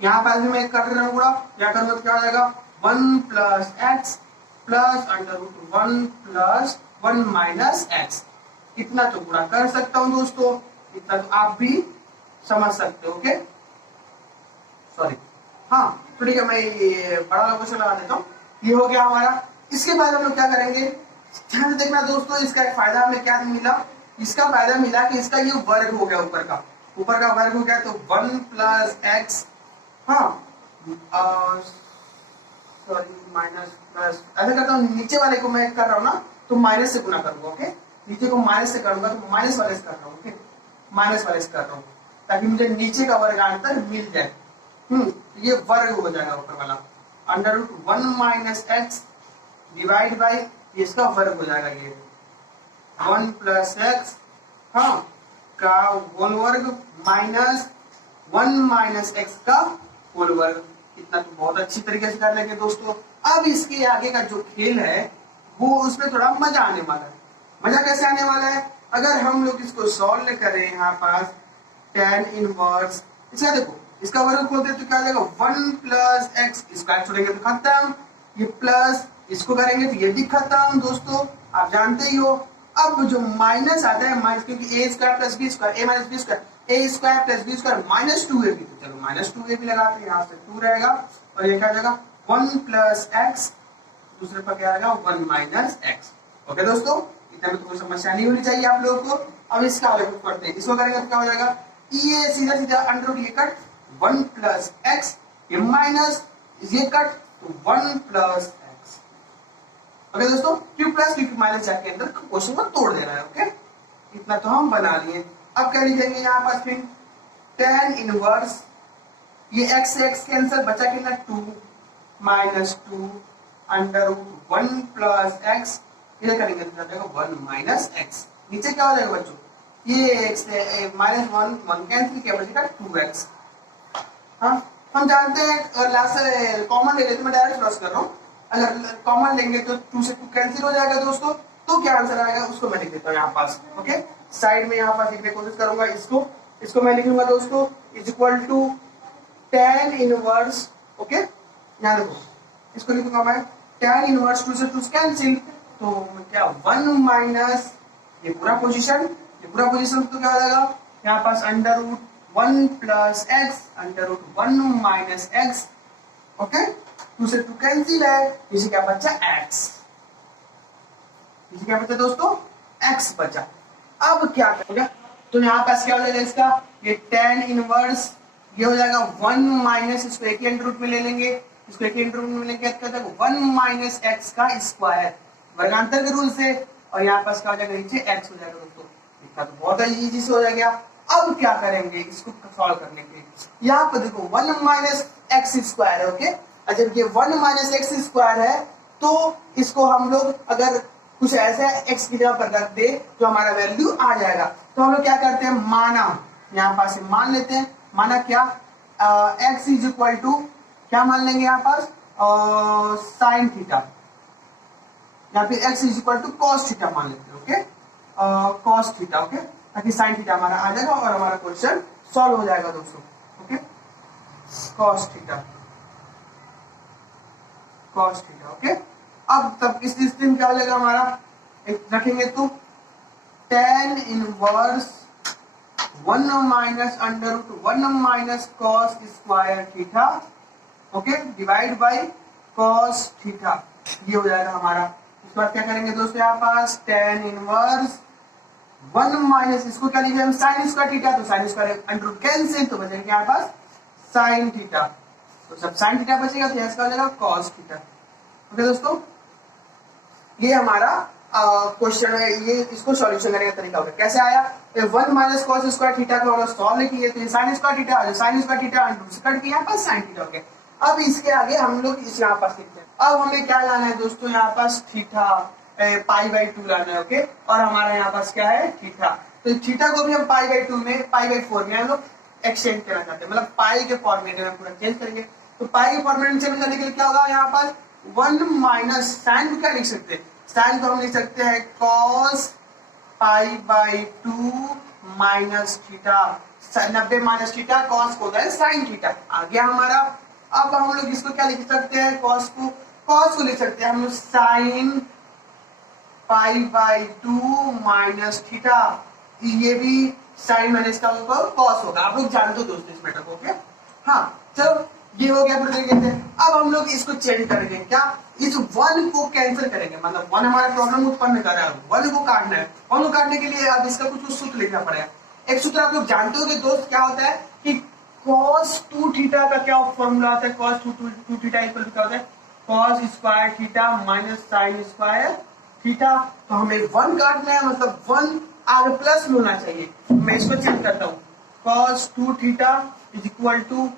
यहाँ पर भी मैं कर रहा हूँ पूरा, क्या करूंगा क्या हो जाएगा 1 plus X plus under root 1 plus 1 minus X. इतना तो पूरा कर सकता हूँ दोस्तों, इतना तो आप भी समझ सकते हो, ओके। सॉरी, हाँ तो ठीक है, मैं ये बड़ा वाला क्वेश्चन लगा देता हूँ। ये हो गया हमारा। इसके बाद हम लोग क्या करेंगे, ध्यान से देखना दोस्तों, इसका एक फायदा हमें क्या मिला, इसका फायदा मिला कि इसका ये वर्ग हो गया, ऊपर का वर्ग हो गया, तो 1 प्लस एक्स, हाँ सॉरी माइनस प्लस, ऐसा करता हूँ, नीचे वाले को मैं कर रहा हूँ ना, तो माइनस से गुना करूंगा, ओके। नीचे को माइनस से करूंगा तो माइनस वाले से कर रहा हूँ, ओके, माइनस वाले से कर रहा हूँ, ताकि मुझे नीचे का वर्गांतर मिल जाए। ये वर्ग हो जाएगा ऊपर वाला, under root 1 minus X divide by इसका वर्ग हो जाएगा, ये 1 प्लस एक्स, हाँ का होल वर्ग माइनस 1 माइनस एक्स का होल वर्ग। इतना तो बहुत अच्छी तरीके से कर लेंगे दोस्तों। अब इसके आगे का जो खेल है वो उसमें थोड़ा मजा आने वाला है। मजा कैसे आने वाला है, अगर हम लोग इसको सॉल्व करें, यहाँ पास tan इनवर्स, इसका देखो, इसका वर्ग खोलते तो क्या आ जाएगा 1 प्लस एक्स, स्क्वायर छोड़ेंगे तो खत्म, ये प्लस इसको करेंगे तो ये भी खत्म दोस्तों, आप जानते ही हो। अब जो माइनस आता है, माइनस, क्योंकि A square plus B square, A minus B square, A square plus B square minus 2ab, तो चलो माइनस 2ab लगाते हैं, यहाँ से 2 रहेगा और ये क्या आ जाएगा 1 प्लस एक्स, दूसरे पर क्या आएगा 1 माइनस एक्स। ओके दोस्तों, इतना में तो कोई समस्या नहीं होनी चाहिए आप लोगों को। अब इसका अलग करते हैं, इसको करेंगे तो क्या हो जाएगा, ये सीधा सीधा अंडर रूट ये कट 1 प्लस एक्स, ये माइनस ये कट तो 1 प्लस एक्स। ओके दोस्तों, क्यों प्लस, क्योंकि माइनस जाके अंदर क्वेश्चन को तोड़ देना है, ओके। इतना तो हम बना लिए। अब क्या लिखेंगे यहाँ पास फिर tan इनवर्स, ये x से x कैंसिल, बचा कितना 2 minus 2 under root 1 plus X, ये करेंगे तो जाएगा 1 माइनस एक्स। नीचे क्या हो जाएगा बच्चों, ये x से माइनस 1 कैंसिल किया, बचेगा 2x। हाँ हम जानते हैं, लास्ट कॉमन ले लेते, मैं डायरेक्ट क्रॉस कर रहा हूँ, अगर कॉमन लेंगे तो 2 से 2 कैंसिल हो जाएगा दोस्तों, तो क्या आंसर आएगा उसको मैं लिख देता हूँ यहाँ पास, ओके। साइड में यहाँ पास लिखने की कोशिश करूंगा, इसको मैं लिखूंगा दोस्तों is equal to tan inverse, okay. यहाँ देखो, इसको लिखूंगा मैं tan इनवर्स 2 से 2 कैंसिल, तो क्या 1 माइनस ये पूरा पोजीशन तो क्या हो जाएगा यहाँ पास under root 1 plus X under root 1 minus X, okay. 2 से 2 कैंसिल है, इसे क्या बचा x, इसे क्या बचा दोस्तों x बचा। अब क्या करेगा, तो यहाँ पास क्या हो जाएगा इसका, ये tan इनवर्स, ये हो जाएगा 1 माइनस, इसको एक ही अंडर रूट में ले लेंगे, इसको एक इंटरवल में लेके क्या हो जाएगा 1 माइनस एक्स का स्क्वायर वर्गांतर के रूल से, और यहाँ पास क्या हो जाएगा नीचे एक्स हो जाएगा दोस्तों। इतना तो बहुत इजी से हो जाएगा। अब क्या करेंगे इसको सॉल्व करने के लिए, यहाँ पर देखो 1 माइनस एक्स स्क्वायर है, ओके। और जब ये 1 माइनस एक्स स्क्वायर है तो इसको हम लोग अगर कुछ ऐसा एक्स की जगह पर रख दे तो हमारा वैल्यू आ जाएगा। तो हम लोग क्या करते हैं, माना यहाँ पास मान लेते हैं, माना क्या एक्स इज इक्वल टू क्या मान लेंगे यहाँ पास साइन थीटा, या फिर X is equal to cos theta मान लेते हैं, ओके कॉस थीटा, ओके, ताकि साइन थीटा हमारा आ जाएगा और हमारा क्वेश्चन सॉल्व हो जाएगा दोस्तों, okay. Cos theta, cos theta, okay. अब तब इस स्थिति में क्या हो जाएगा हमारा, एक रखेंगे तो tan inverse 1 minus under root 1 minus cos square theta, okay, divide by cos theta, ये हो जाएगा हमारा। उसके बाद क्या करेंगे दोस्तों, यहाँ पास tan इनवर्स 1 माइनस, इसको क्या लीजिए हम साइन स्क्वायर थीटा, तो sine square under root cancel, तो बचेगा यहाँ पास साइन थीटा, तो जब साइन थीटा बचेगा तो इसका हो जाएगा कॉस थीटा, ओके दोस्तों। ये हमारा क्वेश्चन है, ये इसको सॉल्यूशन करने का तरीका होगा। कैसे आया, 1 माइनस कॉस स्क्वायर थीटा को अगर सॉल्व लिखेंगे तो ये साइन स्क्वायर थीटा आ जाए, साइन स्क्वायर थीटा अंडर से कट के यहाँ पास साइन थीटा हो गया। अब इसके आगे हम लोग इस यहाँ पास लिखते हैं। अब हमें क्या लाना है दोस्तों, यहाँ पास थीटा पाई बाई 2 लाना है, ओके, और हमारा यहाँ पास क्या है थीटा, तो थीटा को भी हम पाई बाई 2 में पाई बाई 4 में हम लोग एक्सचेंज करना चाहते हैं, मतलब पाई के फॉर्मेट में पूरा चेंज करेंगे। तो पाई के फॉर्मेट में चेंज करने के लिए क्या होगा, यहाँ पास 1 माइनस साइन को क्या लिख सकते हैं, साइन को हम लिख सकते हैं cos pi by 2 minus theta, 90 minus theta, cos को है साइन थीटा आ गया हमारा। अब हम लोग इसको क्या लिख सकते हैं, कॉस को लिख सकते हैं हम लोग sine pi by 2 minus theta, ये भी साइन माइनस का कॉस होगा, आप लोग जानते हो दोस्तों इस मैटर को, ओके। हाँ चलो ये हो गया पूरी तरीके से। अब हम लोग इसको चेंज करेंगे, क्या इस 1 को कैंसिल करेंगे, मतलब 1 हमारा प्रॉब्लम उत्पन्न कर रहा है, 1 को काटना है, 1 को काटने के लिए अब इसका कुछ सूत्र लिखना पड़ेगा। एक सूत्र आप लोग जानते हो कि दोस्त क्या होता है कि cos 2 थीटा का क्या फॉर्मूला होता है, cos 2 थीटा इक्वल टू क्या होता है, cos square theta minus sine square theta. तो हमें 1 काटना है, मतलब 1 आगे प्लस में होना चाहिए। मैं इसको चेंज करता हूँ, cos 2 theta is equal to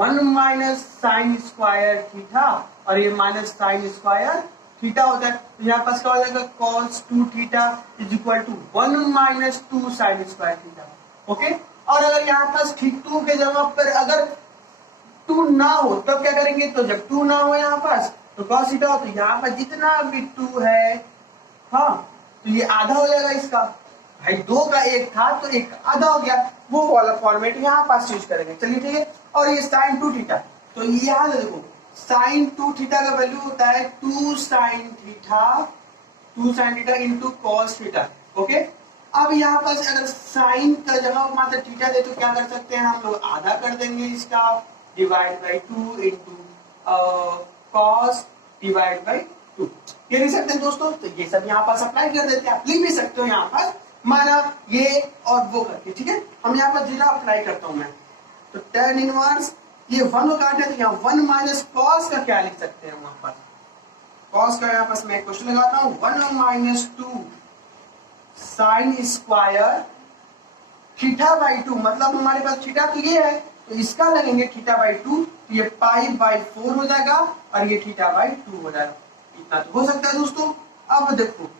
1 minus sine square theta, और ये माइनस साइन स्क्वायर थीटा होता है, तो यहाँ पास क्या हो जाएगा cos 2 theta is equal to 1 minus 2 sine square theta, okay. और अगर यहाँ पास ठीक 2 के जगह पर अगर 2 ना हो तब तो क्या करेंगे, तो जब 2 ना हो यहाँ पास तो cos थीटा हो, तो यहाँ पर जितना भी 2 है, हाँ, तो ये आधा हो जाएगा इसका, भाई 2 का 1 था तो 1 आधा हो गया, वो वाला फॉर्मेट यहाँ पास यूज करेंगे, चलिए ठीक है। और ये साइन 2 थीटा, तो ये याद देखो साइन 2 थीटा का वैल्यू होता है 2 sine theta into cos theta, okay. अब यहाँ पास अगर साइन का जगह मात्र थीटा दे तो क्या कर सकते हैं हम लोग, आधा कर देंगे इसका, divide by 2 into cos divide by 2, ये लिख सकते हैं दोस्तों। तो ये सब यहाँ पास अप्लाई कर देते हैं, आप लिख भी सकते हो यहाँ पास, माना ये और वो करके, ठीक है। हम यहाँ पर जीरा अप्लाई करता हूँ मैं, तो tan इनवर्स ये 1 को काटे तो यहाँ 1 माइनस कॉस का क्या लिख सकते हैं वहां पर, कॉस का यहाँ पास मैं क्वेश्चन लगाता हूँ 1 minus 2 sine square theta by 2, मतलब हमारे पास थीटा तो ये है तो इसका लगेंगे थीटा बाई 2, तो ये पाई बाई 4 हो जाएगा और ये थीटा बाई 2 हो जाएगा, इतना तो हो सकता है दोस्तों। अब देखो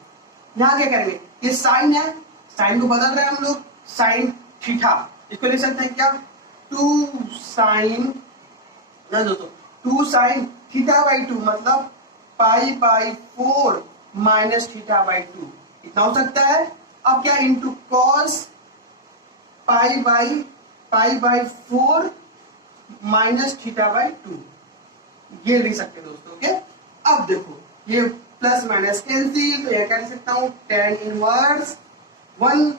यहाँ क्या करेंगे, ये साइन है, साइन को बदल रहे हैं हम लोग, साइन थीटा, इसको लिख सकते हैं क्या 2 साइन दोस्तों 2 साइन थीटा बाई 2, मतलब pi by 4 minus theta by 2, इतना हो सकता है। अब क्या into cos pi by 4 minus theta by 2, ये लिख सकते हैं दोस्तों, ओके। अब देखो ये प्लस माइनस कैंसिल, तो ये क्या लिख सकता हूँ tan इनवर्स 1,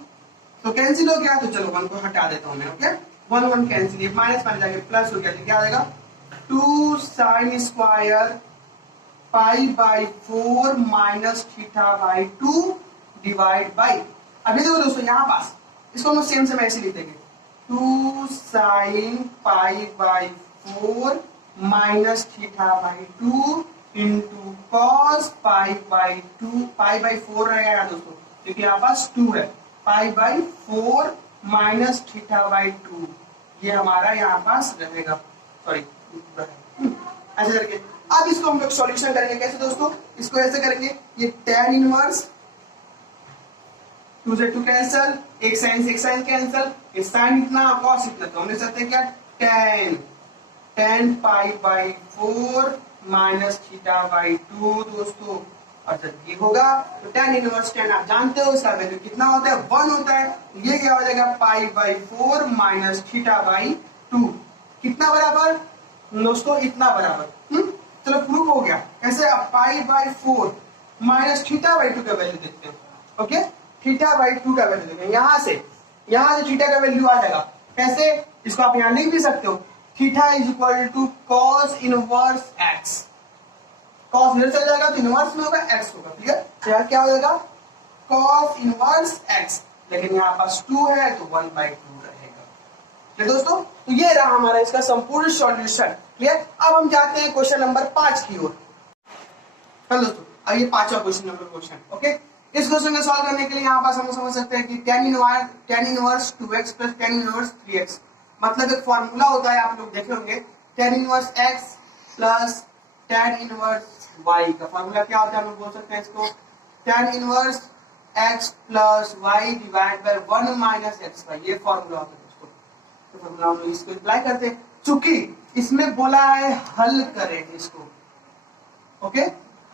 तो कैंसिल हो गया, तो चलो 1 को हटा देता हूँ मैं, ओके। 1 कैंसिल, ये माइनस माइनस जाके प्लस हो गया, तो क्या आ जाएगा 2 sine square pi by 4 minus theta by 2 divide by, अभी देखो दोस्तों यहाँ पास इसको हम सेम ऐसे लिख देंगे 2 sine pi by 4 minus theta by 2 into cos pi by 2, pi by 4 रहेगा दोस्तों क्योंकि यहाँ पास 2 है, pi by 4 minus theta by 2, ये हमारा यहाँ पास रहेगा, सॉरी ऐसे करके। अब इसको हम लोग सॉल्यूशन करेंगे कैसे दोस्तों, इसको ऐसे करेंगे, ये tan इनवर्स 2 से 2 कैंसल, एक साइन कैंसल, ये साइन इतना कॉस इतना, तो हम लिख सकते हैं क्या tan pi by 4 minus theta by 2 दोस्तों। और जब ये होगा तो tan इनवर्स tan आप जानते हो इसका वैल्यू कितना होता है, 1 होता है, ये क्या हो जाएगा pi by 4 minus theta by 2, कितना बराबर दोस्तों, इतना बराबर। चलो प्रूफ हो गया। कैसे, अब pi by 4 minus theta by 2 का वैल्यू देखते हो। ओके, थीटा बाई 2 का वैल्यू देखते हैं, यहां से थीटा का वैल्यू आ जाएगा। कैसे, इसको आप यहां लिख भी सकते हो, theta is equal to cos inverse X, cos इधर चल जाएगा तो इनवर्स में होगा एक्स होगा, क्लियर। तो यार क्या हो जाएगा कॉस इनवर्स एक्स, लेकिन यहाँ पास 2 है तो 1/2 रहेगा। ठीक दोस्तों, तो ये रहा हमारा इसका संपूर्ण सॉल्यूशन, क्लियर। अब हम जाते हैं क्वेश्चन नंबर 5 की ओर। हेलो दोस्तों, अब ये 5वां क्वेश्चन। ओके, इस क्वेश्चन को सॉल्व करने के लिए यहाँ पास हम समझ सकते हैं कि tan inverse 2x plus tan inverse 3x, मतलब एक फॉर्मूला होता है, आप लोग देखे होंगे, tan inverse x plus tan inverse y का फॉर्मूला क्या होता है, हम लोग बोल सकते हैं इसको tan inverse x plus y divide by 1 minus x, ये फॉर्मूला होता है इसको। तो फॉर्मूला हम लोग इसको अप्लाई करते हैं, चूंकि इसमें बोला है हल करें इसको, ओके,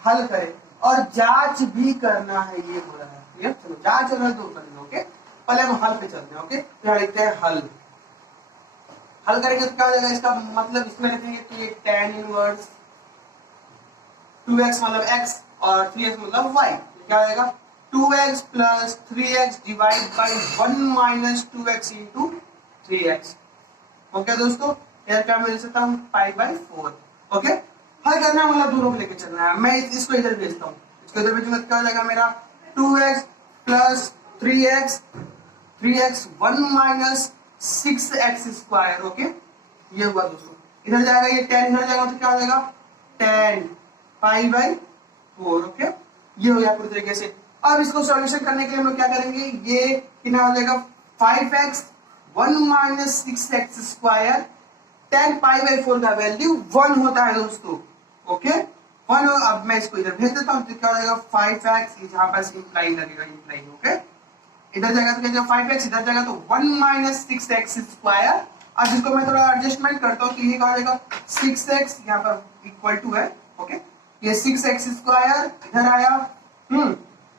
हल करें और जांच भी करना है, ये बोला है, क्लियर। चलो जांच और हल दो कर लो, ओके, पहले हम हल पे चलते हैं। ओके, तो यहाँ लिखते हैं हल करेंगे तो क्या हो जाएगा, इसका मतलब इसमें लिखेंगे कि ये tan इनवर्स 2x मतलब x और 3x मतलब y, क्या हो जाएगा 2x plus 3x divide by 1 minus 2x into 3x। Okay दोस्तों, यार क्या मैं लिख सकता हूँ पाई बाई 4। ओके, हल करना है मतलब दोनों को लेकर चलना है, मैं इसको इधर भेजता हूँ, इसको इधर भेजूंगा क्या हो जाएगा मेरा 2x plus 3x 1 minus 6x square. Okay, ये हुआ दोस्तों, इधर जाएगा ये 10 इधर जाएगा तो क्या हो जाएगा 10 पाई बाई 4। ओके, ये हो गया पूरी तरीके से। अब इसको सॉल्यूशन करने के लिए हम लोग क्या करेंगे, ये कितना हो जाएगा 5x 1 minus 6x square, 10 pi by 4 का वैल्यू 1 होता है दोस्तों। ओके, 1, अब मैं इसको इधर भेज देता हूँ तो क्या हो जाएगा 5x, यहाँ पर इंप्लाई लगेगा, इंप्लाई। ओके, इधर जाएगा तो क्या जाएगा 5x, इधर जाएगा तो 1 माइनस 6x स्क्वायर। अब इसको मैं थोड़ा एडजस्टमेंट करता हूँ कि ये क्या हो जाएगा 6x यहाँ पर इक्वल टू है। ओके, ये 6x स्क्वायर इधर आया,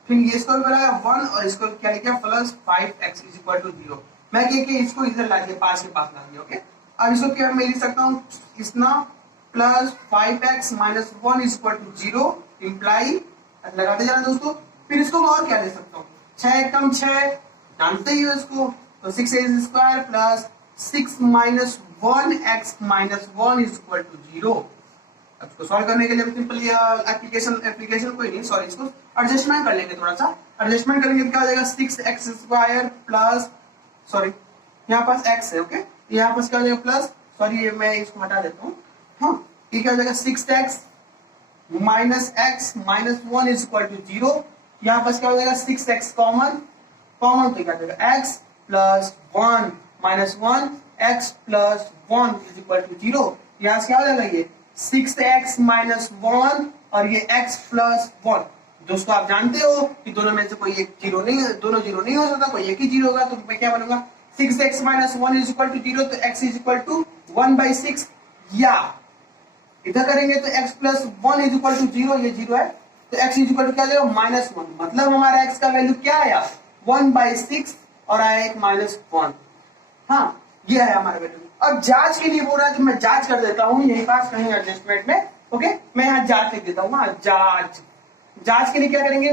फिर ये इसको बनाया 1 और इसको क्या लिखा plus 5x is equal to 0। मैं क्या इसको इधर ला दिया, पास के पास ला दिया। ओके, अब इसको क्या मैं लिख सकता हूँ इतना plus 5x minus 1 is equal to 0, imply लगाते जाना दोस्तों। फिर इसको मैं और क्या ले सकता हूँ, 6 कम 6 जानते ही हो इसको, तो 6x square plus 6 minus 1x minus 1 is equal to 0। अब इसको सॉल्व करने के लिए सिंपली एप्लीकेशन कोई नहीं, सॉरी, इसको एडजस्टमेंट कर लेंगे, थोड़ा सा एडजस्टमेंट करेंगे तो क्या हो जाएगा 6x स्क्वायर प्लस, सॉरी यहाँ पास x है। ओके, यहाँ पास क्या हो जाएगा प्लस, सॉरी ये मैं इसको हटा देता हूँ, हाँ, ये क्या हो जाएगा 6x minus x minus 1 is equal to 0। यहाँ पास क्या हो जाएगा 6x कॉमन तो क्या हो जाएगा x plus 1 minus 1 x plus 1 is equal to 0। यहाँ से क्या हो जाएगा ये 6x माइनस 1 और ये x प्लस 1। दोस्तों आप जानते हो कि दोनों में से कोई एक जीरो नहीं, दोनों जीरो नहीं हो सकता, कोई एक ही जीरो होगा, तो मैं क्या बनूंगा 6x minus 1 is equal to 0, तो x इज इक्वल टू 1/6, या इधर करेंगे तो x plus 1 is equal to 0, ये 0 है, तो x इज इक्वल टू क्या जाएगा -1, मतलब हमारा x का वैल्यू क्या आया 1/6 और आया एक -1। हाँ, ये है हमारा वैल्यू। अब जांच के लिए बोल रहा है, तो मैं जांच कर देता हूँ यहीं पास कहीं एडजस्टमेंट में। ओके, मैं यहाँ जांच लिख देता हूँ, जांच के लिए क्या करेंगे,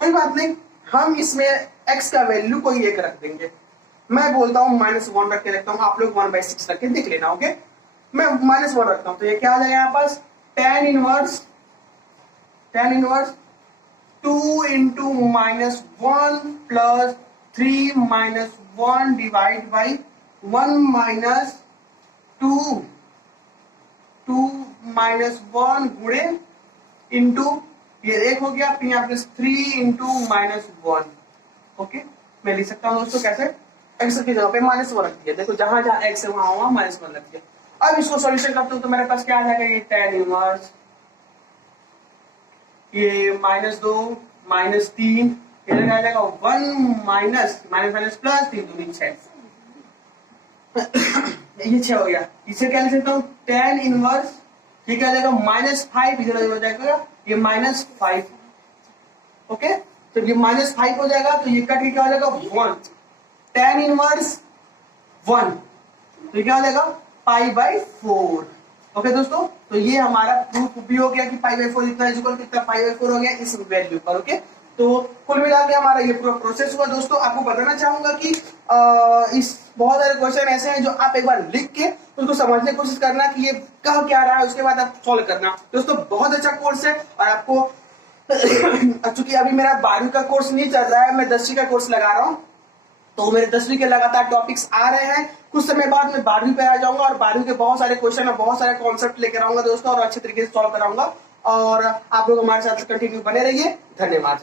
कोई बात नहीं, हम इसमें x का वैल्यू कोई एक रख देंगे, मैं बोलता हूँ -1 रख के रखता हूँ, आप लोग 1/6 रख के देख लेना। ओके, मैं -1 रखता हूँ, तो ये क्या आ जाएगा यहाँ पास tan inverse 2 into -1 plus 3 minus 1 divide by 1 minus 2 2 - 1 गुणे इंटू ये 1 हो गया, फिर यहाँ प्लस 3 इंटू -1। ओके, मैं लिख सकता हूँ दोस्तों कैसे, एक्स की जगह पे -1 रख दिया। देखो जहां जहां एक्स है वहां वहां -1 रख दिया। अब इसको सॉल्यूशन करते हो तो मेरे पास क्या आ जाएगा, ये tan इनवर्स, ये -2 -3, ये आ जाएगा 1 माइनस माइनस प्लस 3 दूनी 6, ये 6 हो गया। इसे क्या लिख सकता हूँ, tan इनवर्स, ये क्या आ जाएगा -5, इधर हो जाएगा ये -5। ओके, तो ये -5 हो जाएगा, तो ये कट के क्या हो जाएगा 1, tan इनवर्स 1, तो क्या हो जाएगा π/4। ओके दोस्तों, तो ये हमारा प्रूफ भी हो गया कि π/4 इतना इक्वल कितना π/4 हो गया इस वैल्यू पर। ओके, तो कुल मिला के हमारा ये पूरा प्रोसेस हुआ। दोस्तों आपको बताना चाहूंगा कि इस बहुत सारे क्वेश्चन ऐसे हैं जो आप एक बार लिख के उसको समझने की कोशिश करना कि ये कह क्या रहा है, उसके बाद आप सॉल्व करना। दोस्तों बहुत अच्छा कोर्स है, और आपको चूंकि अभी मेरा 12वीं का कोर्स नहीं चल रहा है, मैं 10वीं का कोर्स लगा रहा हूँ, तो मेरे 10वीं के लगातार टॉपिक्स आ रहे हैं। कुछ समय बाद मैं 12वीं पे आ जाऊंगा, और 12वीं के बहुत सारे क्वेश्चन और बहुत सारे कॉन्सेप्ट लेकर आऊंगा दोस्तों, और अच्छे तरीके से सॉल्व कराऊंगा। और आप लोग हमारे साथ कंटिन्यू बने रहिए। धन्यवाद।